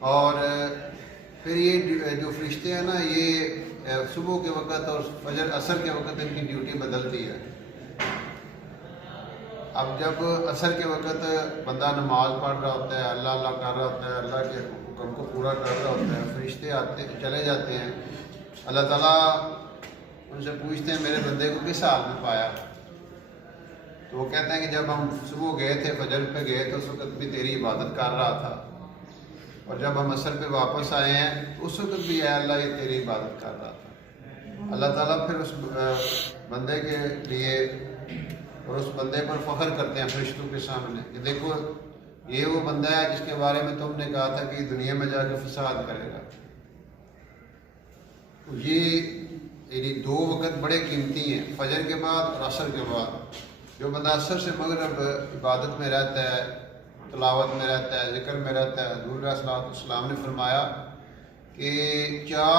اور پھر یہ جو فرشتے ہیں نا، یہ صبح کے وقت اور فجر عصر کے وقت ان کی ڈیوٹی بدلتی ہے۔ اب جب عصر کے وقت بندہ نماز پڑھ رہا ہوتا ہے، اللہ اللہ کر رہا ہوتا ہے، اللہ کے حکم کو پورا کر رہا ہوتا ہے، فرشتے آتے چلے جاتے ہیں، اللہ تعالیٰ ان سے پوچھتے ہیں میرے بندے کو کس حال میں پایا؟ تو وہ کہتے ہیں کہ جب ہم صبح گئے تھے، فجر پہ گئے تو اس وقت بھی تیری عبادت کر رہا تھا، اور جب ہم عصر پہ واپس آئے ہیں اس وقت بھی اے اللہ یہ تیری عبادت کر رہا تھا۔ اللہ تعالیٰ پھر اس بندے کے لیے اور اس بندے پر فخر کرتے ہیں فرشتوں کے سامنے کہ دیکھو یہ وہ بندہ ہے جس کے بارے میں تم نے کہا تھا کہ دنیا میں جا کے فساد کرے گا۔ یہ دو وقت بڑے قیمتی ہیں، فجر کے بعد اور عصر کے بعد۔ جو بندہ عصر سے مغرب عبادت میں رہتا ہے، تلاوت میں رہتا ہے، ذکر میں رہتا ہے، حضور علیہ الصلوۃ والسلام نے فرمایا کہ 4